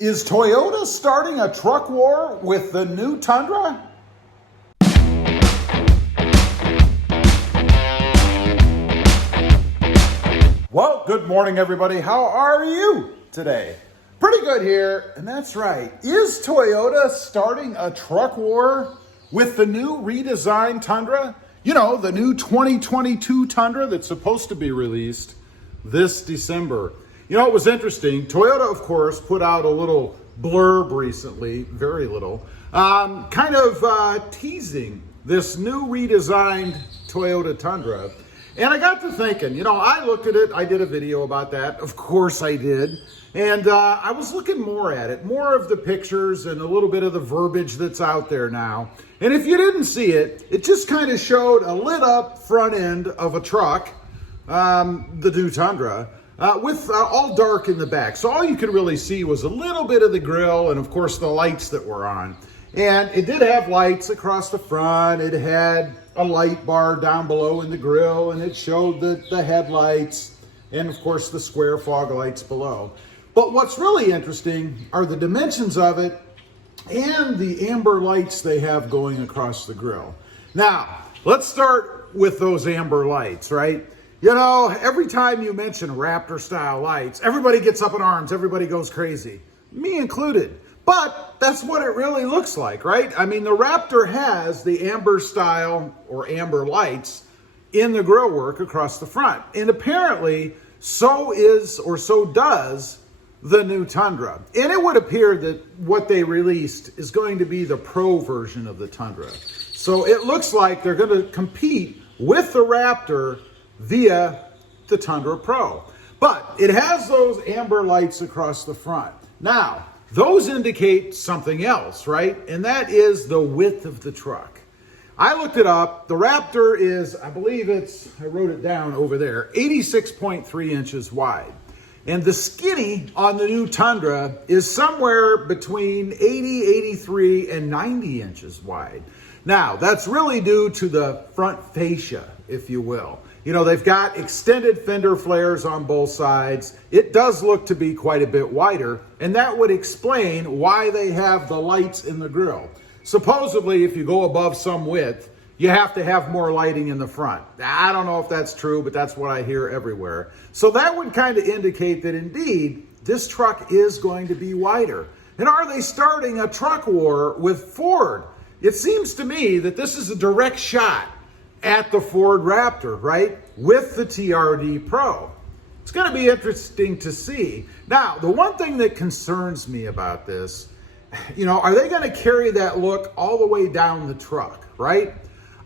Is Toyota starting a truck war with the new Tundra? Well, good morning, everybody. How are you today? Pretty good here, and that's right. Is Toyota starting a truck war with the new redesigned Tundra? You know, the new 2022 Tundra that's supposed to be released this December. You know, it was interesting. Toyota, of course, put out a little blurb recently, very little, teasing this new redesigned Toyota Tundra. And I got to thinking, you know, I looked at it, I did a video about that, of course I did. And I was looking more at it, more of the pictures and a little bit of the verbiage that's out there now. And if you didn't see it, it just kind of showed a lit up front end of a truck, the new Tundra, with all dark in the back. So all you could really see was a little bit of the grille and of course the lights that were on. And it did have lights across the front. It had a light bar down below in the grille, and it showed the headlights and of course the square fog lights below. But what's really interesting are the dimensions of it and the amber lights they have going across the grille. Now, let's start with those amber lights, right? You know, every time you mention Raptor style lights, everybody gets up in arms, everybody goes crazy, me included. But that's what it really looks like, right? I mean, the Raptor has the amber style or amber lights in the grille work across the front. And apparently, so does the new Tundra. And it would appear that what they released is going to be the Pro version of the Tundra. So it looks like they're going to compete with the Raptor via the Tundra Pro. But it has those amber lights across the front. Now, those indicate something else, right? And that is the width of the truck. I looked it up. The Raptor is, I wrote it down over there, 86.3 inches wide. And the skinny on the new Tundra is somewhere between 80, 83, and 90 inches wide. Now, that's really due to the front fascia, if you will. You know, they've got extended fender flares on both sides. It does look to be quite a bit wider, and that would explain why they have the lights in the grille. Supposedly, if you go above some width, you have to have more lighting in the front. I don't know if that's true, but that's what I hear everywhere. So that would kind of indicate that indeed, this truck is going to be wider. And are they starting a truck war with Ford? It seems to me that this is a direct shot at the Ford Raptor, right? With the TRD Pro. It's going to be interesting to see. Now, the one thing that concerns me about this, you know, are they going to carry that look all the way down the truck, right?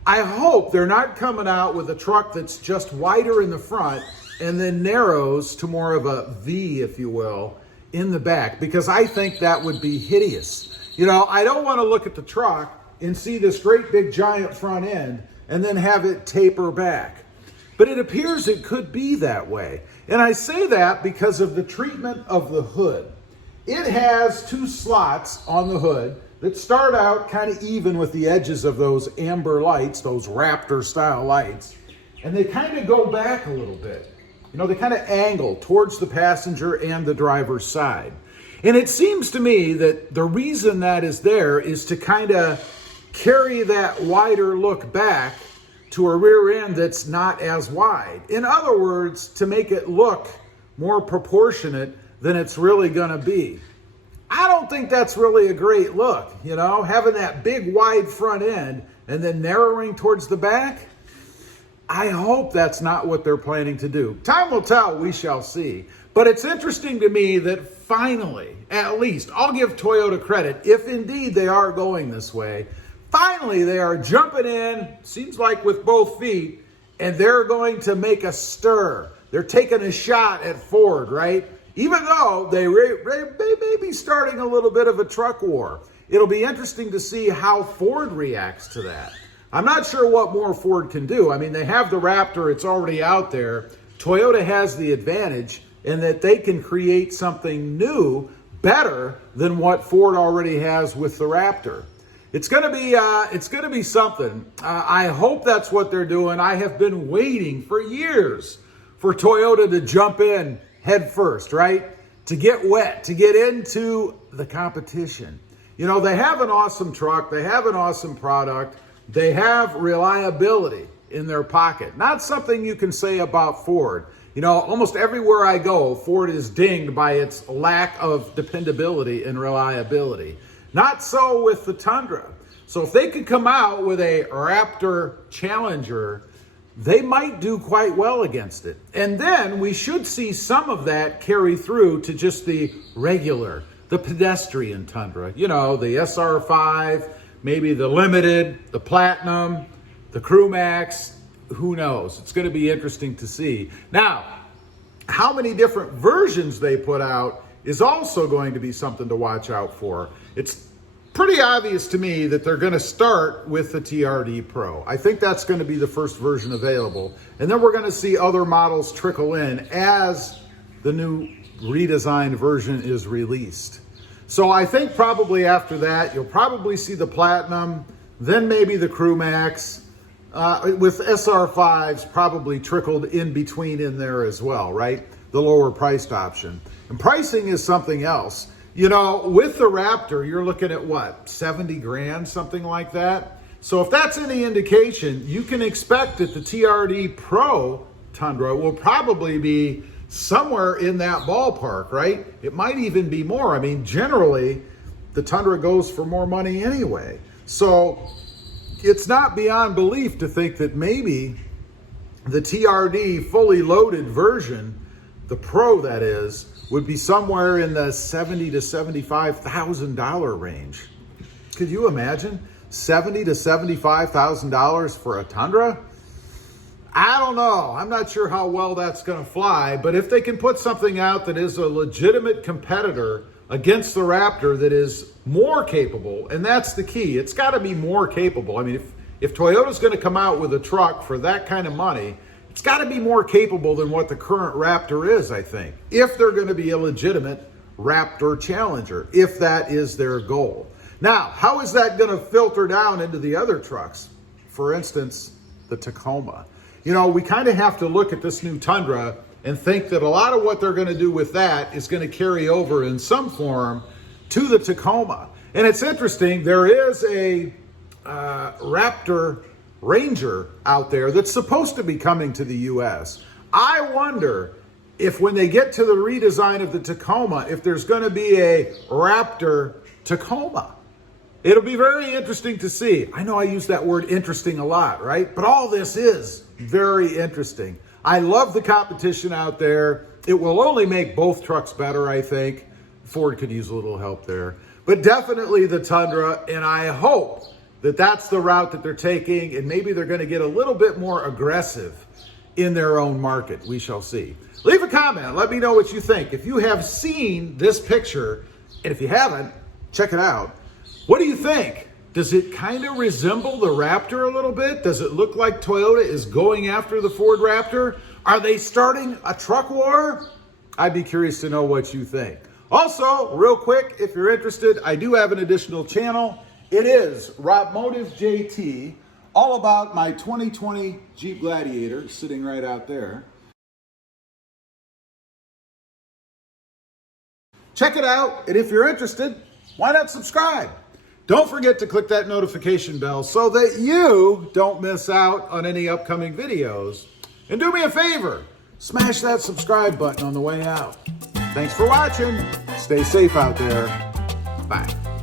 I hope they're not coming out with a truck that's just wider in the front and then narrows to more of a V, if you will, in the back, because I think that would be hideous. You know, I don't want to look at the truck and see this great big giant front end and then have it taper back. But it appears it could be that way. And I say that because of the treatment of the hood. It has two slots on the hood that start out kind of even with the edges of those amber lights, those Raptor style lights, and they kind of go back a little bit. You know, they kind of angle towards the passenger and the driver's side. And it seems to me that the reason that is there is to kind of carry that wider look back to a rear end that's not as wide. In other words, to make it look more proportionate than it's really going to be. I don't think that's really a great look, you know, having that big wide front end and then narrowing towards the back. I hope that's not what they're planning to do. Time will tell, we shall see. But it's interesting to me that finally, at least, I'll give Toyota credit, if indeed they are going this way, finally they are jumping in, seems like with both feet, and they're going to make a stir. They're taking a shot at Ford, right? Even though they may be starting a little bit of a truck war. It'll be interesting to see how Ford reacts to that. I'm not sure what more Ford can do. I mean, they have the Raptor, it's already out there. Toyota has the advantage in that they can create something new, better than what Ford already has with the Raptor. It's going to be something. I hope that's what they're doing. I have been waiting for years for Toyota to jump in head first, right? to get wet, to get into the competition. You know, they have an awesome truck, they have an awesome product, they have reliability in their pocket. Not something you can say about Ford. You know, almost everywhere I go, Ford is dinged by its lack of dependability and reliability. Not so with the Tundra. So if they could come out with a Raptor Challenger, they might do quite well against it. And then we should see some of that carry through to just the regular, the pedestrian Tundra. You know, the SR5, maybe the Limited, the Platinum, the Crew Max, who knows? It's going to be interesting to see. Now, how many different versions they put out is also going to be something to watch out for. It's pretty obvious to me that they're going to start with the TRD Pro. I think that's going to be the first version available. And then we're going to see other models trickle in as the new redesigned version is released. So I think probably after that, you'll probably see the Platinum, then maybe the Crew Max, with SR5s probably trickled in between in there as well, right? The lower priced option. And pricing is something else. You know, with the Raptor, you're looking at what, 70 grand, something like that? So if that's any indication, you can expect that the TRD Pro Tundra will probably be somewhere in that ballpark, right? It might even be more. I mean, generally, the Tundra goes for more money anyway. So it's not beyond belief to think that maybe the TRD fully loaded version, the Pro that is, would be somewhere in the $70,000 to $75,000 range. Could you imagine $70,000 to $75,000 for a Tundra? I don't know. I'm not sure how well that's going to fly, but if they can put something out that is a legitimate competitor against the Raptor that is more capable, and that's the key. It's got to be more capable. I mean, if Toyota's going to come out with a truck for that kind of money, it's got to be more capable than what the current Raptor is, I think, if they're going to be a legitimate Raptor Challenger, if that is their goal. Now, how is that going to filter down into the other trucks? For instance, the Tacoma. You know, we kind of have to look at this new Tundra and think that a lot of what they're going to do with that is going to carry over in some form to the Tacoma. And it's interesting, there is a Raptor Ranger out there that's supposed to be coming to the US. I wonder if when they get to the redesign of the Tacoma, if there's going to be a Raptor Tacoma. It'll be very interesting to see. I know I use that word interesting a lot, right? But all this is very interesting. I love the competition out there. It will only make both trucks better, I think. Ford could use a little help there. But definitely the Tundra, and I hope that that's the route that they're taking, and maybe they're going to get a little bit more aggressive in their own market. We shall see. Leave a comment. Let me know what you think. If you have seen this picture, and if you haven't, check it out. What do you think? Does it kind of resemble the Raptor a little bit? Does it look like Toyota is going after the Ford Raptor? Are they starting a truck war? I'd be curious to know what you think. Also, real quick, if you're interested, I do have an additional channel. It is RobMotive JT, all about my 2020 Jeep Gladiator, sitting right out there. Check it out, and if you're interested, why not subscribe? Don't forget to click that notification bell so that you don't miss out on any upcoming videos. And do me a favor, smash that subscribe button on the way out. Thanks for watching. Stay safe out there. Bye.